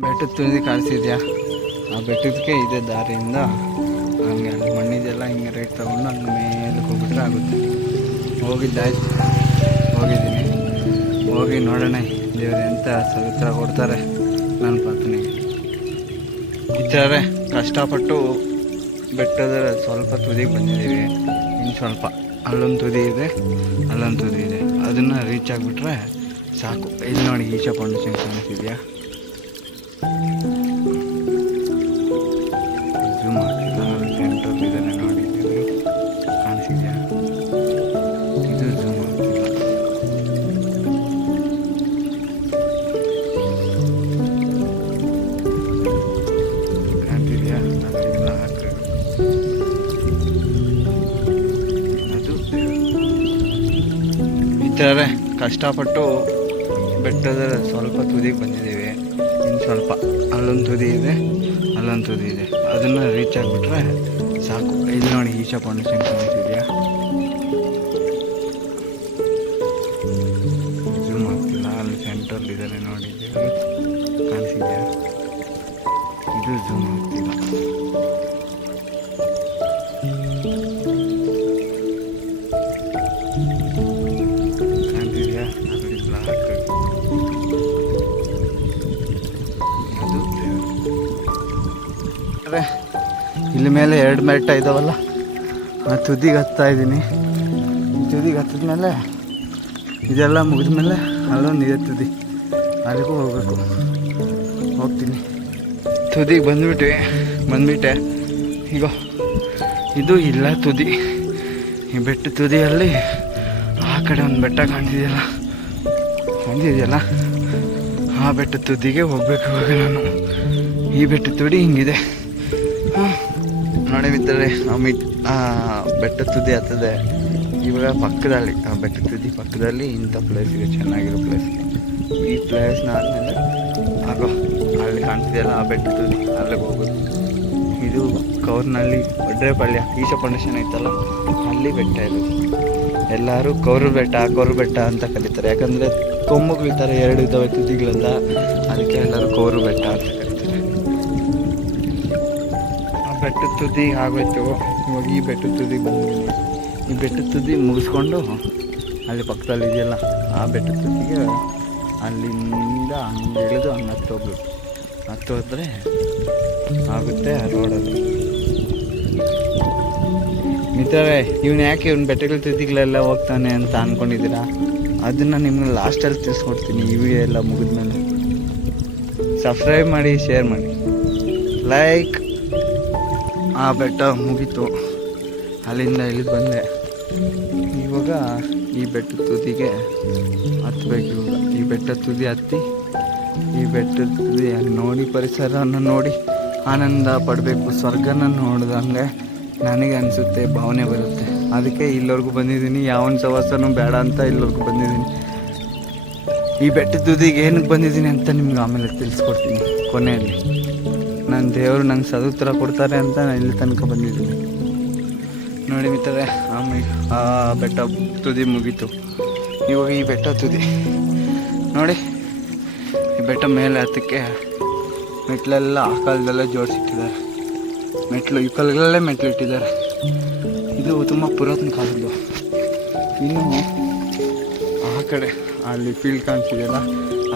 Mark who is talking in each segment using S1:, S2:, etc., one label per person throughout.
S1: ಬೆಟ್ಟದ ತುದಿ ಕಾಣಿಸಿದ್ಯಾ ಆ ಬೆಟ್ಟದಕ್ಕೆ ಇದೆ ದಾರಿಯಿಂದ. ಹಂಗೆ ಅಲ್ಲಿ ಮಣ್ಣಿದೆಲ್ಲ ಹಿಂಗೆ ರೇಟ್ ತಗೊಂಡು ಅಲ್ಲಿ ಮೇಲಕ್ಕೆ ಹೋಗ್ಬಿಟ್ರೆ ಆಗುತ್ತೆ. ಹೋಗಿದ್ದಾಯ್ತು. ಹೋಗಿದ್ದೀನಿ. ಹೋಗಿ ನೋಡೋಣ ದೇವ್ರು ಅಂತ ಸವಿತ್ರ ಕೊಡ್ತಾರೆ ನನ್ನ ಪ್ರಾರ್ಥನೆ ಇದ್ದಾರೆ ಕಷ್ಟಪಟ್ಟು ಬೆಟ್ಟದ ಸ್ವಲ್ಪ ತುದಿಗೆ ಬಂದಿದ್ದೀವಿ. ಇನ್ನು ಸ್ವಲ್ಪ. ಅಲ್ಲೊಂದು ತುದಿ ಇದೆ, ಅಲ್ಲೊಂದು ತುದಿ ಇದೆ. ಅದನ್ನು ರೀಚ್ ಆಗಿಬಿಟ್ರೆ ಸಾಕು. ಇಲ್ಲಿ ನೋಡಿ ಈಶಾ ಫೌಂಡೇಶನ್ ಕಾಣಿಸಿದ್ಯಾ ಇದ್ದಾರೆ. ಕಷ್ಟಪಟ್ಟು ಬೆಟ್ಟದ ಸ್ವಲ್ಪ ತುದಿಗೆ ಬಂದಿದ್ದೀವಿ. ಇನ್ನು ಸ್ವಲ್ಪ ಅಲ್ಲೊಂದು ತುದಿ ಇದೆ, ಅಲ್ಲೊಂದು ತುದಿ ಇದೆ. ಅದನ್ನು ರೀಚ್ ಆಗಿಬಿಟ್ರೆ ಸಾಕು. ಇಲ್ಲಿ ನೋಡಿ ಈಶಾ ಫೌಂಡೇಶನ್ ಕಾಣಿಸಿದ್ಯಾ ಜೂಮ್ ಆಗ್ತಿಲ್ಲ ಅಲ್ಲಿ ಸೆಂಟರ್ ಇದ್ದಾರೆ ನೋಡಿ. ಕಾಣಿಸಿದೆಯಾ ಇದು ಜೂಮ್ ಆಗ್ತಿಲ್ಲ. ಇಲ್ಲಿ ಮೇಲೆ ಎರಡು ಮೆಟ್ಟ ಇದಾವಲ್ಲ ಆ ತುದಿಗೆ ಹತ್ತಾ ಇದ್ದೀನಿ ತುದಿಗೆ ಹತ್ತಿದ್ಮೇಲೆ ಇದೆಲ್ಲ ಮುಗಿದ ಮೇಲೆ ಅಲ್ಲೊಂದು ಇದೆ ತುದಿ. ಅಲ್ಲಿಗೂ ಹೋಗಬೇಕು. ಹೋಗ್ತೀನಿ. ತುದಿಗೆ ಬಂದುಬಿಟ್ವಿ, ಬಂದುಬಿಟ್ಟೆ. ಈಗ ಇದು ಇಲ್ಲ ತುದಿ. ಈ ಬೆಟ್ಟ ತುದಿಯಲ್ಲಿ ಆ ಕಡೆ ಒಂದು ಬೆಟ್ಟ ಕಾಣ್ತಿದೆಯಲ್ಲ? ಕಾಣ್ತಿದೆಯಲ್ಲ? ಆ ಬೆಟ್ಟ ತುದಿಗೆ ಹೋಗ್ಬೇಕು ಇವಾಗ ನಾನು. ಈ ಬೆಟ್ಟ ತುದಿ ಹಿಂಗಿದೆ. ನೋಡಿ ಮಿತ್ರರೆ ಮಿಟ್ ಬೆಟ್ಟ ತುದಿ ಹತ್ತದೆ. ಇವಾಗ ಪಕ್ಕದಲ್ಲಿ, ಆ ಬೆಟ್ಟ ತುದಿ ಪಕ್ಕದಲ್ಲಿ ಇಂಥ ಪ್ಲೇಸ್ ಇದೆ, ಚೆನ್ನಾಗಿರೋ ಪ್ಲೇಸ್ ಈ ಪ್ಲೇಸ್ನ ಆದಮೇಲೆ, ಆಗೋ ಅಲ್ಲಿ ಕಾಣ್ತಿದೆಯಲ್ಲ ಆ ಬೆಟ್ಟ ತುದಿ ಅಲ್ಲಿಗೆ ಹೋಗೋದು. ಇದು ಕೌರ್ನಲ್ಲಿ ಒಡ್ರೆಪಳ್ಳಿ ಈಶ ಫೌಂಡೇಶನ್ ಐತಲ್ಲ, ಅಲ್ಲಿ ಬೆಟ್ಟ ಇದೆ. ಎಲ್ಲರೂ ಕೌರು ಬೆಟ್ಟ ಕೌರು ಬೆಟ್ಟ ಅಂತ ಕರೀತಾರೆ. ಯಾಕಂದರೆ ಕೊಮ್ಮುಗಳಿರ್ತಾರೆ ಎರಡು ಇದ್ದಾವೆ ತುದಿಗಳೆಲ್ಲ ಅದಕ್ಕೆ ಎಲ್ಲರೂ ಕೌರು ಬೆಟ್ಟ ಅಂತ ಕರೀತಾರೆ. ಬೆಟ್ಟದ ತುದಿ ಆಗೋಯ್ತು. ಇವಾಗ ಈ ಬೆಟ್ಟದ ತುದಿ ಬಂದಿದ್ದೀನಿ ಈ ಬೆಟ್ಟದ ತುದಿ ಮುಗಿಸ್ಕೊಂಡು ಅಲ್ಲಿ ಪಕ್ಕದಲ್ಲಿ ಇದೆಯಲ್ಲ, ಆ ಬೆಟ್ಟದ ತುದಿಗೆ ಅಲ್ಲಿಂದ ಹಂಗೆ ಇಳಿದು ಹಂಗೆ ಹತ್ತು ಹತ್ತೋದ್ರೆ ಹತ್ತು ಆ ಆಗುತ್ತೆ ರೋಡಲ್ಲಿ ಮಿತ್ರರೇ, ಇವನು ಯಾಕೆ ಇವ್ನ ಬೆಟ್ಟಗಳ ತುದಿಗಳೆಲ್ಲ ಹೋಗ್ತಾನೆ ಅಂತ ಅಂದ್ಕೊಂಡಿದ್ದೀರಾ ಅದನ್ನು ನಿಮ್ಗೆ ಲಾಸ್ಟಲ್ಲಿ ತಿಳಿಸ್ಕೊಡ್ತೀನಿ, ಈ ವಿಡಿಯೋ ಎಲ್ಲ ಮುಗಿದ್ಮೇಲೆ. ಸಬ್ಸ್ಕ್ರೈಬ್ ಮಾಡಿ ಶೇರ್ ಮಾಡಿ. ಲೈಕ್ ಆ ಬೆಟ್ಟ ಮುಗೀತು. ಅಲ್ಲಿಂದ ಇಲ್ಲಿ ಬಂದೆ. ಇವಾಗ ಈ ಬೆಟ್ಟದ ತುದಿಗೆ ಹತ್ಬೇಕು. ಇವಾಗ ಈ ಬೆಟ್ಟ ತುದಿ ಹತ್ತಿ, ಈ ಬೆಟ್ಟದ ತುದಿ ನೋಡಿ ಪರಿಸರವನ್ನು ನೋಡಿ ಆನಂದ ಪಡಬೇಕು. ಸ್ವರ್ಗನ ನೋಡ್ದಂಗೆ ನನಗೆ ಅನಿಸುತ್ತೆ, ಭಾವನೆ ಬರುತ್ತೆ. ಅದಕ್ಕೆ ಇಲ್ಲಿವರೆಗೂ ಬಂದಿದ್ದೀನಿ. ಯಾವನ ಸವಾಸನೂ ಬೇಡ ಅಂತ ಇಲ್ಲಿವರೆಗೂ ಬಂದಿದ್ದೀನಿ. ಈ ಬೆಟ್ಟದ ತುದಿಗೆ ಏನಕ್ಕೆ ಬಂದಿದ್ದೀನಿ ಅಂತ ನಿಮ್ಗೆ ಆಮೇಲೆ ತಿಳಿಸ್ಕೊಡ್ತೀನಿ ಕೊನೆಯಲ್ಲಿ. ನನ್ನ ದೇವರು ನಂಗೆ ಸದುತ್ತರ ಕೊಡ್ತಾರೆ ಅಂತ ನಾನು ಇಲ್ಲಿ ತನಕ ಬಂದಿದ್ದೀನಿ. ನೋಡಿ ಮಿತ್ರರೇ ಆಮೇಲೆ ಆ ಬೆಟ್ಟ ತುದಿ ಮುಗೀತು. ಇವಾಗ ಈ ಬೆಟ್ಟ ತುದಿ. ನೋಡಿ, ಈ ಬೆಟ್ಟ ಮೇಲೆ ಹತ್ತಕ್ಕೆ ಮೆಟ್ಲೆಲ್ಲ ಆ ಕಾಲದಲ್ಲೇ ಜೋಡಿಸಿಟ್ಟಿದ್ದಾರೆ. ಮೆಟ್ಲು, ಈ ಕಾಲಗಳಲ್ಲೇ ಮೆಟ್ಲು ಇಟ್ಟಿದ್ದಾರೆ ಇದು ತುಂಬ ಪುರಾತನ ಕಾಲದ್ದು. ಇನ್ನು ಆ ಕಡೆ ಅಲ್ಲಿ ಫೀಲ್ಡ್ ಕಾಣಿಸಿದೆಯಲ್ಲ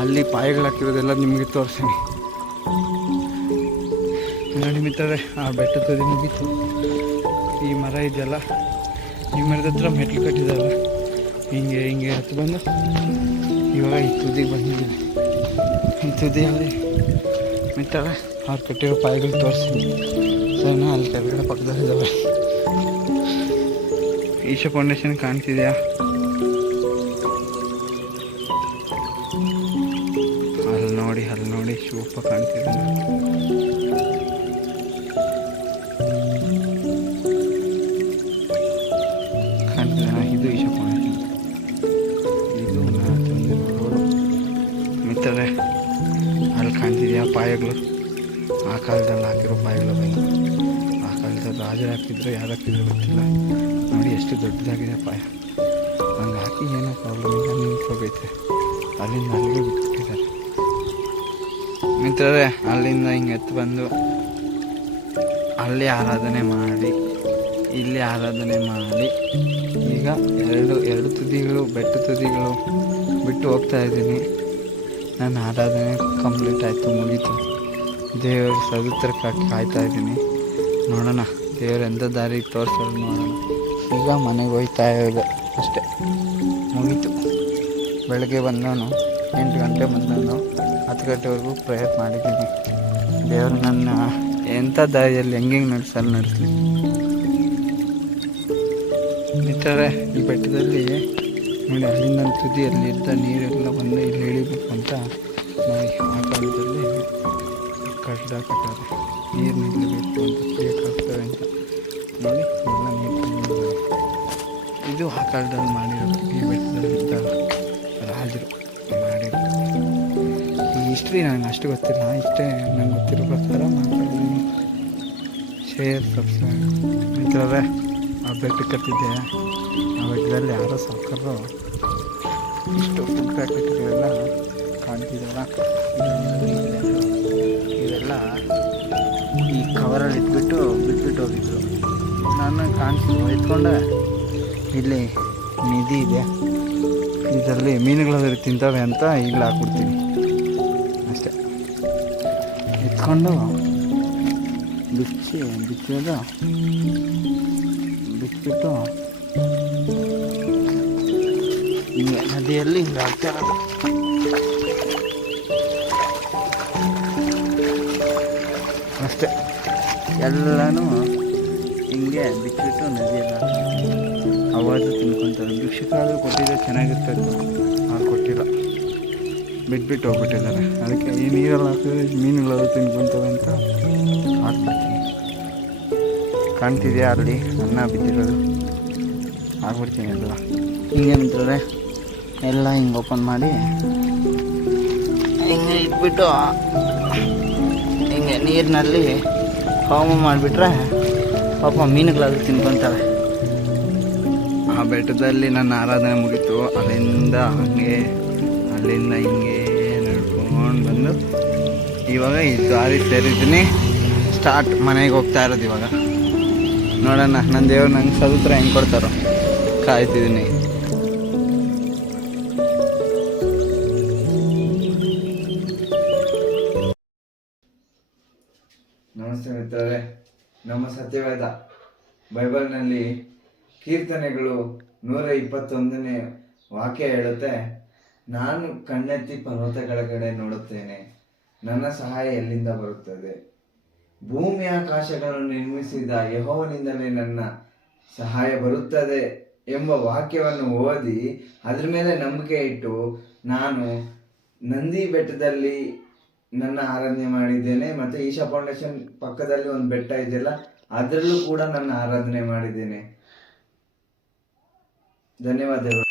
S1: ಅಲ್ಲಿ ಪಾಯಗಳು ಹಾಕಿರೋದೆಲ್ಲ ನಿಮಗೆ ತೋರಿಸ್ತೀನಿ. ನೋಡಿ ಮಿತ್ರರೆ ಆ ಬೆಟ್ಟ ತುದಿ ಮುಗೀತು. ಈ ಮರ ಇದೆಯಲ್ಲ, ಈ ಮರದ ಹತ್ರ ಮೆಟ್ಲು ಕಟ್ಟಿದ್ದಾರೆ. ಹಿಂಗೆ ಹಿಂಗೆ ಹತ್ತು ಬಂದು ಇವಾಗ ಈ ತುದಿಗೆ ಬಂದಿದ್ದೀನಿ. ಈ ತುದಿಯಲ್ಲಿ ಮಿತ್ರರೆ ಅವ್ರು ಕಟ್ಟಿರೋ ಪಾಯಿಗಳು ತೋರಿಸ್ತೀನಿ. ಸಣ್ಣ ಅಲ್ಲಿ ಕೆಳಗಡೆ ಪಕ್ಕದಲ್ಲಿದ್ದಾವೆ ಈಶಾ ಫೌಂಡೇಶನ್ ಕಾಣ್ತಿದೆಯಾ? ಅಲ್ಲಿ ನೋಡಿ ಅಲ್ಲಿ ನೋಡಿ ಶಿವಪ್ಪ ಕಾಣ್ತಿದೆ. ಕಾಣ್ತಿದೆ ಇದು ಈಶಾ ಇದು ರೋಡು ಅಲ್ಲಿ ಕಾಣ್ತಿದ್ಯಾ ಪಾಯಗಳು ಆ ಕಾಲದಲ್ಲಿ ಹಾಕಿರೋ ಪಾಯಗಳು ಆ ಕಾಲದಲ್ಲಿ ರಾಜರು ಹಾಕಿದ್ರು ಯಾರು ಹಾಕಿದ್ರು ಗೊತ್ತಿಲ್ಲ ನೋಡಿ ಎಷ್ಟು ದೊಡ್ಡದಾಗಿದೆ ಪಾಯ ಹಂಗೆ ಹಾಕಿ ಏನೋ ಪ್ರಾಬ್ಲಮ್ ಇಲ್ಲ ನಿಂತ್ಕೋಗೈತೆ ಅಲ್ಲಿಂದ ಅಲ್ಲಿಗೆ ಬಿಟ್ಬಿಟ್ಟಿದ್ದಾರೆ ಮಿತ್ರರೇ ಅಲ್ಲಿಂದ ಹಿಂಗೆ ಎತ್ತು ಬಂದು ಅಲ್ಲಿ ಆರಾಧನೆ ಮಾಡಿ ಇಲ್ಲಿ ಆರಾಧನೆ ಮಾಡಿ. ಈಗ ಎರಡು ಎರಡು ತುದಿಗಳು, ಬೆಟ್ಟ ತುದಿಗಳು ಬಿಟ್ಟು ಹೋಗ್ತಾ ಇದ್ದೀನಿ. ನನ್ನ ಆರಾಧನೆ ಕಂಪ್ಲೀಟ್ ಆಯಿತು, ಮುಗೀತು. ದೇವರು ಸದುತ್ರಕ್ಕಾಗಿ ಕಾಯ್ತಾ ಇದ್ದೀನಿ. ನೋಡೋಣ, ದೇವರು ಎಂಥ ದಾರಿ ತೋರಿಸೋದು ನೋಡೋಣ. ಈಗ ಮನೆಗೆ ಹೋಯ್ತಾ ಇರೋದು ಅಷ್ಟೇ. ಮುಗೀತು. ಬೆಳಗ್ಗೆ ಬಂದವನು, ಎಂಟು ಗಂಟೆ ಬಂದವನು, ಹತ್ತು ಗಂಟೆವರೆಗೂ ಪ್ರಯತ್ನ ಮಾಡಿದ್ದೀನಿ. ದೇವರು ನನ್ನ ಎಂಥ ದಾರಿಯಲ್ಲಿ ಹೆಂಗೆ ನಡೆಸಲು ನಡೆಸಲಿ ಮಿತ್ರರೇ ಈ ಬೆಟ್ಟದಲ್ಲಿ ನೋಡಿ, ಅಲ್ಲಿಂದ ಒಂದು ತುದಿಯಲ್ಲಿ ಇದ್ದ ನೀರೆಲ್ಲ ಬಂದು ಇಲ್ಲಿ ಇಳಿಬೇಕು ಅಂತ ನಾವು ಆ ಕಾಲದಲ್ಲಿ ಕಟ್ಟಡ ಕಟ್ಟಾರೆ ನೀರು ನಿಲ್ಲಬೇಕು ಅಂತ ಕುಡಿಯೋಕ್ಕಾಗ್ತವೆ ಅಂತ ನೋಡಿ ಎಲ್ಲ ನೀರು. ಇದು ಆ ಕಾಲದಲ್ಲಿ ಮಾಡಿರೋದು. ಈ ಬೆಟ್ಟದಲ್ಲಿ ಇದ್ದ ರಾಜರು ಮಾಡಿರೋದು. ಈ ಹಿಸ್ಟ್ರಿ ನನಗೆ ಅಷ್ಟು ಗೊತ್ತಿಲ್ಲ. ಇಷ್ಟೇ ನಂಗೆ ಗೊತ್ತಿರೋ ಪ್ರಕಾರ ಮಾತಾಡಿದ್ದೀನಿ ಶೇರ್ ಸಬ್ಸ್ಕ್ರೈಬ್ ಅಂತಾರೆ ಆ ಬೆಟ್ಟಕ್ಕೆ ಕತ್ತಿದ್ದೆ ಬೆಟ್ಟದಲ್ಲಿ ಯಾರೋ ಸಾಕರು ಇಷ್ಟು ಫುಡ್ ಪ್ಯಾಕೆಟ್ಗಳೆಲ್ಲ ಕಾಣ್ತಿದ್ದಾರ ಇವೆಲ್ಲ ಈ ಕವರಲ್ಲಿ ಇಟ್ಬಿಟ್ಟು ಬಿಟ್ಬಿಟ್ಟು ಹೋಗಿದ್ರು. ನಾನು ಕಾಣಿಸ್ತು ಎತ್ಕೊಂಡೆ. ಇಲ್ಲಿ ನಿಧಿ ಇದೆ. ಇದರಲ್ಲಿ ಮೀನುಗಳು ತಿಂತಾವೆ ಅಂತ ಈಗಲೇ ಹಾಕ್ಬಿಡ್ತೀನಿ. ಅಷ್ಟೇ. ಎತ್ಕೊಂಡು ಬಿಚ್ಚಿ ಬಿಚ್ಚೋದು ಬಿಚ್ಚಿಬಿಟ್ಟು ಹಿಂಗೆ ನದಿಯಲ್ಲಿ ಹಿಂಗೆ ಆಗ್ತಾರ ಇರೋದು ಅಷ್ಟೇ ಎಲ್ಲನೂ ಹಿಂಗೆ ಬಿಚ್ಚಿಟ್ಟು ನದಿಯಲ್ಲಿ ಅವಾಜು ತಿನ್ಕೊತಾರೆ ಭಿಕ್ಷುಕಾದ್ರು ಕೊಟ್ಟಿದ್ರೆ ಚೆನ್ನಾಗಿರ್ತಾಯಿತ್ತು ಅವ್ರು ಕೊಟ್ಟಿಲ್ಲ ಬಿಟ್ಬಿಟ್ಟು ಹೋಗ್ಬಿಟ್ಟಿದ್ದಾರೆ ಅದಕ್ಕೆ ಈ ನೀರಲ್ಲಿ ಹಾಕಿದ್ರೆ ಮೀನುಗಳಾದ್ರೂ ತಿನ್ಕೊತವೆ ಅಂತ ಹಾಕ್ಬಿಡ್ತೀನಿ ಕಾಣ್ತಿದೆಯಾ ಅಲ್ಲಿ ಅನ್ನ ಬಿದ್ದಿರೋದು ಆಗ್ಬಿಡ್ತೀನಿ ಎಲ್ಲ ಹಿಂಗೆ ನಿಂತರೆ ಎಲ್ಲ ಹಿಂಗೆ ಓಪನ್ ಮಾಡಿ ಹಿಂಗೆ ಇಟ್ಬಿಟ್ಟು, ಹಿಂಗೆ ನೀರಿನಲ್ಲಿ ಹೋಮ ಮಾಡಿಬಿಟ್ರೆ ಪಾಪ ಮೀನುಗಳಾದ್ರೂ ತಿನ್ಕೊತವೆ ಆ ಬೆಟ್ಟದಲ್ಲಿ ನನ್ನ ಆರಾಧನೆ ಮುಗೀತು. ಅಲ್ಲಿಂದ ಹಂಗೆ, ಅಲ್ಲಿಂದ ಹಿಂಗೆ ನಡ್ಕೊಂಡು ಬಂದು ಇವಾಗ ಈ ದಾರಿ ಸೇರಿದ್ದೀನಿ. ಸ್ಟಾರ್ಟ್ ಮನೆಗೆ ಹೋಗ್ತಾ ಇರೋದು ಇವಾಗ. ನೋಡೋಣ ನನ್ನ ದೇವ್ರು ನಂಗೆ ಸದುತ್ರ ಹೆಂಗೆ ಕೊಡ್ತಾರೋ. ಕಾಯ್ತಿದ್ದೀನಿ ನಮ್ಮ ಸತ್ಯವೇದ ಬೈಬಲ್ನಲ್ಲಿ ಕೀರ್ತನೆಗಳು ನೂರ ಇಪ್ಪತ್ತೊಂದನೇ ವಾಕ್ಯ ಹೇಳುತ್ತೆ, ನಾನು ಕಣ್ಣೆತ್ತಿ ಪರ್ವತಗಳ ಕಡೆ ನೋಡುತ್ತೇನೆ, ನನ್ನ ಸಹಾಯ ಎಲ್ಲಿಂದ ಬರುತ್ತದೆ? ಭೂಮಿ ಆಕಾಶಗಳನ್ನು ನಿರ್ಮಿಸಿದ ಯಹೋವನಿಂದಲೇ ನನ್ನ ಸಹಾಯ ಬರುತ್ತದೆ ಎಂಬ ವಾಕ್ಯವನ್ನು ಓದಿ, ಅದ್ರ ಮೇಲೆ ನಂಬಿಕೆ ಇಟ್ಟು, ನಾನು ನಂದಿ ಬೆಟ್ಟದಲ್ಲಿ ನನ್ನ ಆರಾಧನೆ ಮಾಡಿದ್ದೇನೆ, ಮತ್ತೆ ಈಶಾ ಫೌಂಡೇಶನ್ ಪಕ್ಕದಲ್ಲಿ ಒಂದು ಬೆಟ್ಟ ಇದೆಯಲ್ಲ, ಅದರಲ್ಲೂ ಕೂಡ ನನ್ನ ಆರಾಧನೆ ಮಾಡಿದ್ದೇನೆ. ಧನ್ಯವಾದಗಳು.